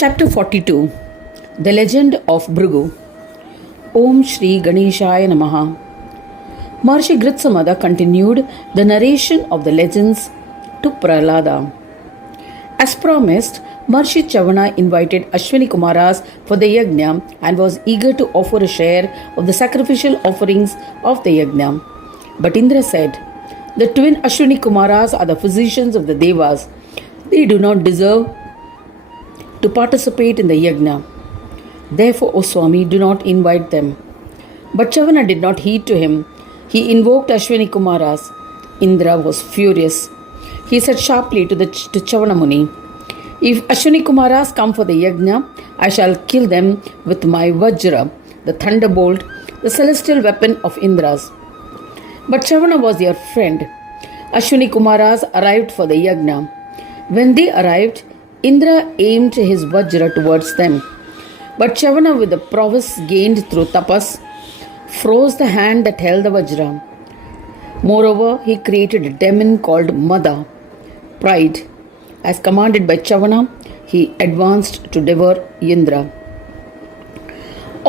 Chapter 42. The Legend of Bhrigu. Om Sri Ganeshaya Namaha. Marishi Gritsamada continued the narration of the legends to Prahlada. As promised, Marishi Chavana invited Ashwini Kumaras for the Yagna and was eager to offer a share of the sacrificial offerings of the Yagna. But Indra said, "The twin Ashwini Kumaras are the physicians of the Devas. They do not deserve to participate in the Yagna. Therefore, O Swami, do not invite them." But Chavana did not heed to him. He invoked Ashwini Kumaras. Indra was furious. He said sharply to Chavana Muni, "If Ashwini Kumaras come for the Yagna, I shall kill them with my Vajra, the thunderbolt, the celestial weapon of Indra's." But Chavana was your friend. Ashwini Kumaras arrived for the Yagna. When they arrived, Indra aimed his Vajra towards them. But Chavana, with the prowess gained through tapas, froze the hand that held the Vajra. Moreover, he created a demon called Mada, pride. As commanded by Chavana, he advanced to devour Indra.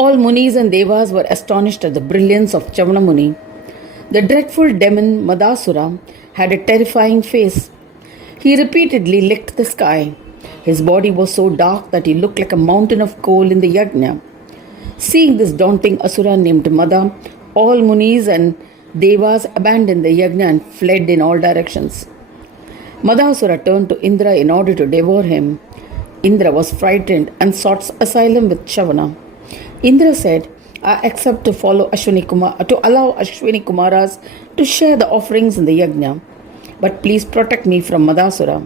All Munis and Devas were astonished at the brilliance of Chavana Muni. The dreadful demon Madasura had a terrifying face. He repeatedly licked the sky. His body was so dark that he looked like a mountain of coal in the Yagna. Seeing this daunting Asura named Mada, all Munis and Devas abandoned the Yagna and fled in all directions. Madasura turned to Indra in order to devour him. Indra was frightened and sought asylum with Chavana. Indra said, "I accept to allow Ashwini Kumaras to share the offerings in the Yagna, but please protect me from Madasura.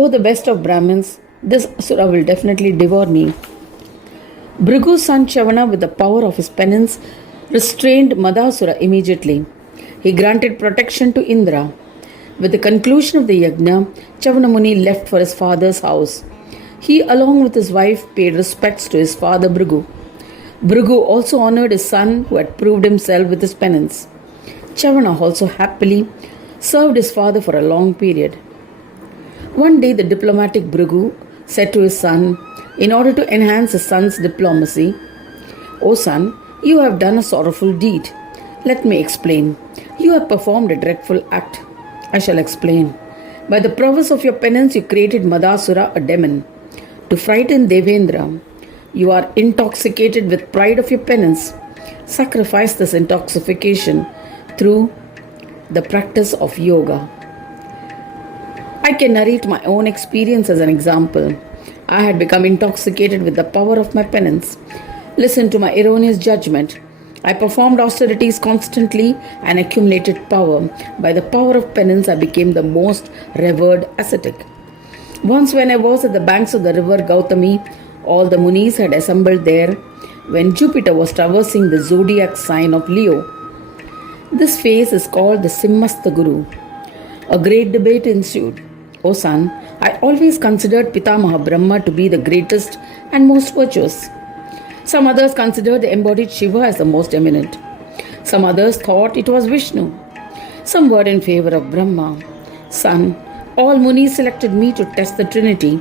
O the best of Brahmins, this Asura will definitely devour me." Bhrigu's son Chavana, with the power of his penance, restrained Madasura immediately. He granted protection to Indra. With the conclusion of the Yagna, Chavana Muni left for his father's house. He, along with his wife, paid respects to his father Bhrigu. Bhrigu also honored his son who had proved himself with his penance. Chavana also happily served his father for a long period. One day the diplomatic Bhrigu said to his son, in order to enhance his son's diplomacy, "O son, you have done a sorrowful deed. Let me explain. You have performed a dreadful act. I shall explain. By the prowess of your penance, you created Madasura, a demon, to frighten Devendra. You are intoxicated with pride of your penance. Sacrifice this intoxication through the practice of yoga." I can narrate my own experience as an example. I had become intoxicated with the power of my penance. Listen to my erroneous judgment. I performed austerities constantly and accumulated power. By the power of penance, I became the most revered ascetic. Once, when I was at the banks of the river Gautami, all the Munis had assembled there when Jupiter was traversing the zodiac sign of Leo. This phase is called the Simhastha Guru. A great debate ensued. "O son, I always considered Pitamaha Brahma to be the greatest and most virtuous. Some others considered the embodied Shiva as the most eminent. Some others thought it was Vishnu. Some were in favor of Brahma. Son, all Munis selected me to test the Trinity,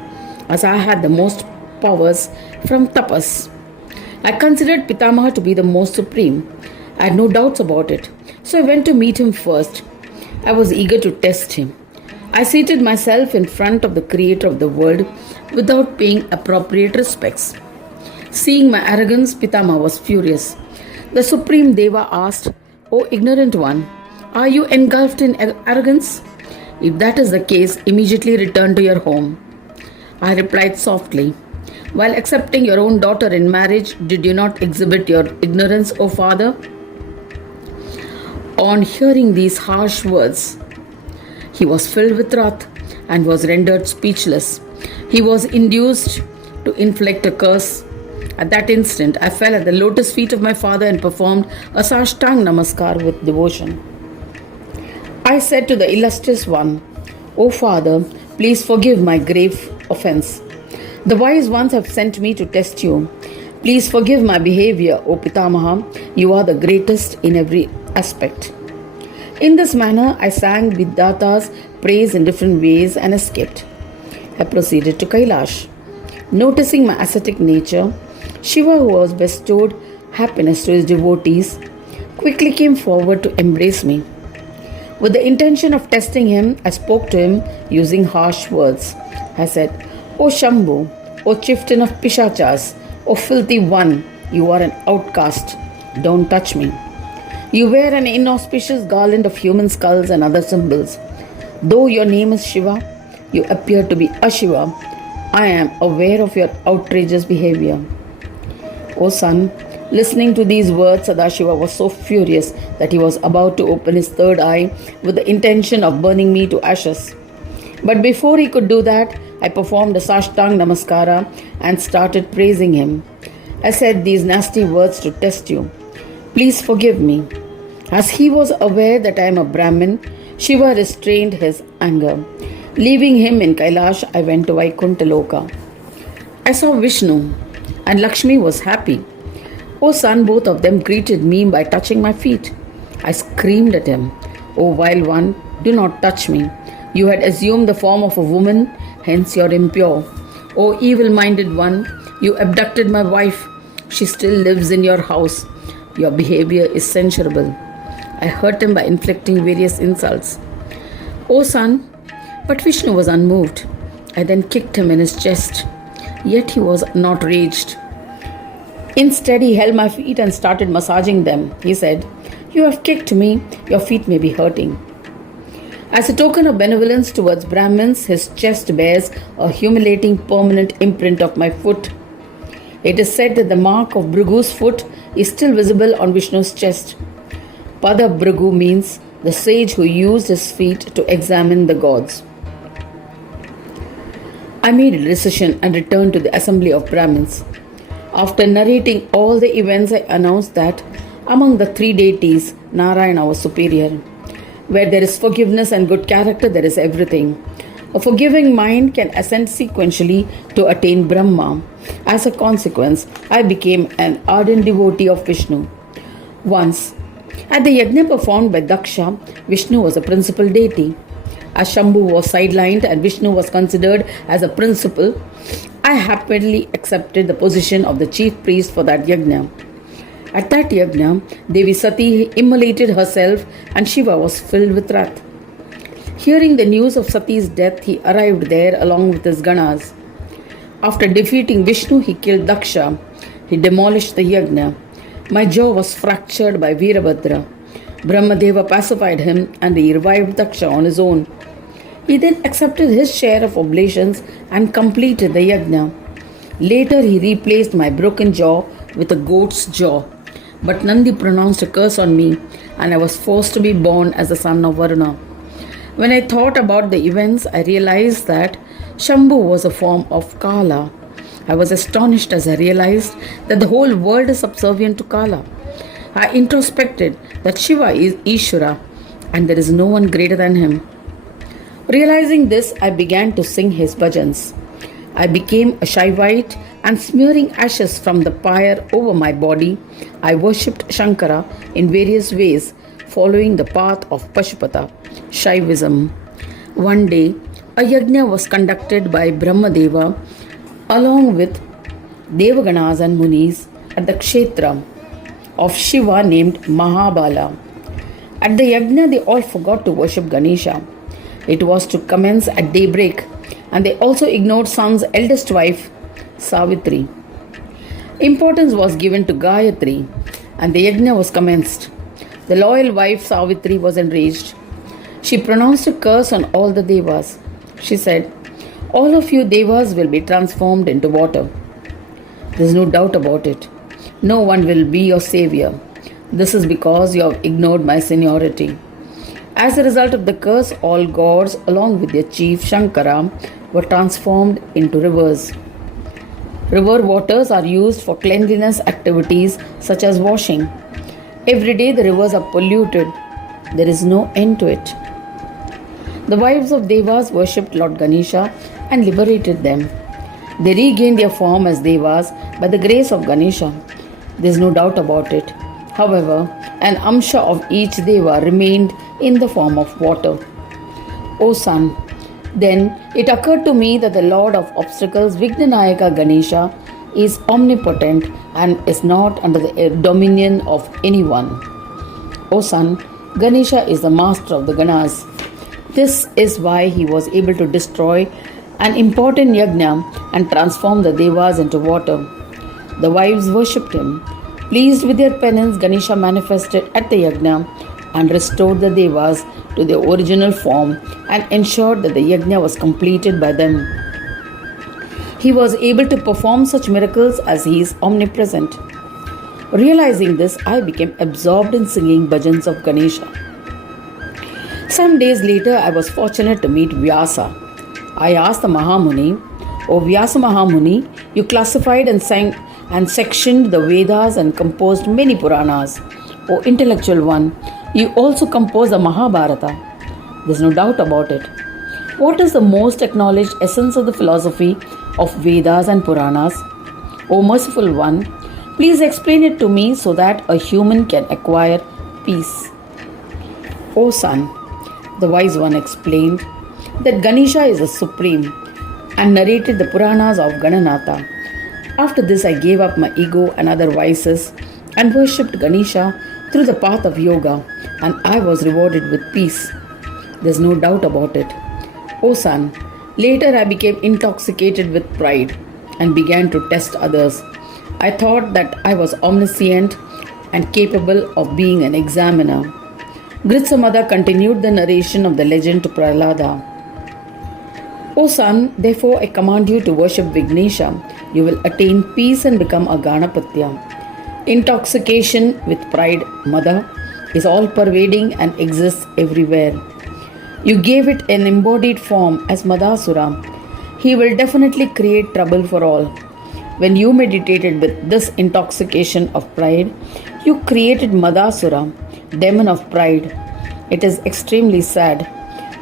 as I had the most powers from tapas. I considered Pitamaha to be the most supreme. I had no doubts about it, so I went to meet him first. I was eager to test him. I seated myself in front of the Creator of the world without paying appropriate respects. Seeing my arrogance, Pitamaha was furious. The Supreme Deva asked, "O ignorant one, are you engulfed in arrogance? If that is the case, immediately return to your home." I replied softly, "While accepting your own daughter in marriage, did you not exhibit your ignorance, O father?" On hearing these harsh words, he was filled with wrath and was rendered speechless. He was induced to inflict a curse. At that instant, I fell at the lotus feet of my father and performed a Sashtang Namaskar with devotion. I said to the illustrious one, "O father, please forgive my grave offense. The wise ones have sent me to test you. Please forgive my behavior, O Pitamaha. You are the greatest in every aspect." In this manner, I sang Vidyata's praise in different ways and escaped. I proceeded to Kailash. Noticing my ascetic nature, Shiva, who was bestowed happiness to his devotees, quickly came forward to embrace me. With the intention of testing him, I spoke to him using harsh words. I said, "O Shambhu, O chieftain of Pishachas, O filthy one, you are an outcast. Don't touch me. You wear an inauspicious garland of human skulls and other symbols. Though your name is Shiva, you appear to be Ashiva. I am aware of your outrageous behavior." O son, listening to these words, Sadashiva was so furious that he was about to open his third eye with the intention of burning me to ashes. But before he could do that, I performed a Sashtang Namaskara and started praising him. I said these nasty words to test you. Please forgive me. As he was aware that I am a Brahmin, Shiva restrained his anger. Leaving him in Kailash, I went to Vaikuntha Loka. I saw Vishnu, and Lakshmi was happy. "O son," both of them greeted me by touching my feet. I screamed at him, "O vile one, do not touch me. You had assumed the form of a woman, hence you are impure. O evil-minded one, you abducted my wife. She still lives in your house. Your behavior is censurable." I hurt him by inflicting various insults. "O son," but Vishnu was unmoved. I then kicked him in his chest. Yet he was not raged. Instead, he held my feet and started massaging them. He said, "You have kicked me. Your feet may be hurting." As a token of benevolence towards Brahmins, his chest bears a humiliating permanent imprint of my foot. It is said that the mark of Bhrigu's foot is still visible on Vishnu's chest. Pada Bhrigu means the sage who used his feet to examine the gods. I made a decision and returned to the assembly of Brahmins. After narrating all the events, I announced that among the three deities, Narayana was superior. Where there is forgiveness and good character, there is everything. A forgiving mind can ascend sequentially to attain Brahma. As a consequence, I became an ardent devotee of Vishnu. Once, at the Yagna performed by Daksha, Vishnu was a principal deity. As Shambhu was sidelined and Vishnu was considered as a principal, I happily accepted the position of the chief priest for that Yagna. At that Yagna, Devi Sati immolated herself and Shiva was filled with wrath. Hearing the news of Sati's death, he arrived there along with his Ganas. After defeating Vishnu, he killed Daksha. He demolished the Yagna. My jaw was fractured by Veerabhadra. Brahmadeva pacified him and he revived Daksha on his own. He then accepted his share of oblations and completed the Yagna. Later, he replaced my broken jaw with a goat's jaw. But Nandi pronounced a curse on me and I was forced to be born as the son of Varuna. When I thought about the events, I realized that Shambhu was a form of Kala. I was astonished as I realized that the whole world is subservient to Kala. I introspected that Shiva is Ishvara and there is no one greater than him. Realizing this, I began to sing his bhajans. I became a Shaivite and smearing ashes from the pyre over my body, I worshipped Shankara in various ways, following the path of Pashupata, Shaivism. One day, a yajna was conducted by Brahmadeva along with Devaganas and Munis at the Kshetra of Shiva named Mahabala. At the yajna, they all forgot to worship Ganesha. It was to commence at daybreak, and they also ignored Sun's eldest wife, Savitri. Importance was given to Gayatri, and the yajna was commenced. The loyal wife Savitri was enraged. She pronounced a curse on all the devas. She said, "All of you devas will be transformed into water. There is no doubt about it. No one will be your savior. This is because you have ignored my seniority." As a result of the curse, all gods, along with their chief Shankara, were transformed into rivers. River waters are used for cleanliness activities such as washing. Every day the rivers are polluted. There is no end to it. The wives of Devas worshipped Lord Ganesha and liberated them. They regained their form as Devas by the grace of Ganesha. There is no doubt about it. However, an amsha of each Deva remained in the form of water. O son, Then it occurred to me that the Lord of Obstacles, Vignanayaka Ganesha, is omnipotent and is not under the dominion of anyone. O son, Ganesha is the master of the Ganas. This is why he was able to destroy an important Yagna and transform the Devas into water. The wives worshipped him. Pleased with their penance, Ganesha manifested at the Yagna and restored the Devas to their original form and ensured that the Yagna was completed by them. He was able to perform such miracles as he is omnipresent. Realizing this, I became absorbed in singing bhajans of Ganesha. Some days later, I was fortunate to meet Vyasa. I asked the Mahamuni, "O Vyasa Mahamuni, you classified and sang and sectioned the Vedas and composed many Puranas. O intellectual one, you also composed the Mahabharata. There's no doubt about it. What is the most acknowledged essence of the philosophy of Vedas and Puranas? O merciful one, please explain it to me so that a human can acquire peace." O son, the wise one explained that Ganesha is the supreme and narrated the Puranas of Gananatha. After this, I gave up my ego and other vices and worshipped Ganesha through the path of yoga, and I was rewarded with peace. There's no doubt about it. O son, later I became intoxicated with pride and began to test others. I thought that I was omniscient and capable of being an examiner. Gritsamada continued the narration of the legend to Prahlada. O son, therefore I command you to worship Vignesha. You will attain peace and become a Ganapatya. Intoxication with pride, Mother, is all pervading and exists everywhere. You gave it an embodied form as Madasura. He will definitely create trouble for all. When you meditated with this intoxication of pride, you created Madasura, demon of pride. It is extremely sad.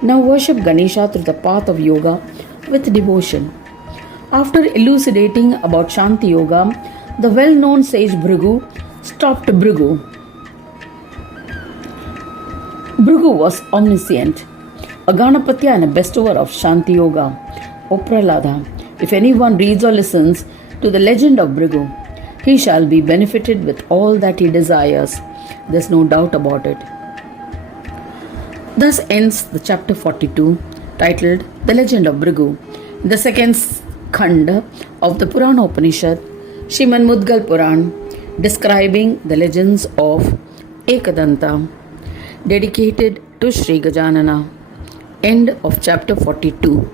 Now worship Ganesha through the path of yoga with devotion. After elucidating about Shanti Yoga, the well-known sage Bhrigu stopped Bhrigu. Bhrigu was omniscient, a Ganapatya and a bestower of Shanti Yoga. O Prahlada, if anyone reads or listens to the legend of Bhrigu, he shall be benefited with all that he desires. There's no doubt about it. Thus ends the chapter 42, titled The Legend of Bhrigu, the second khanda of the Puran Upanishad, Shriman Mudgal Puran, describing the legends of Ekadanta, dedicated to Sri Gajanana. End of chapter 42.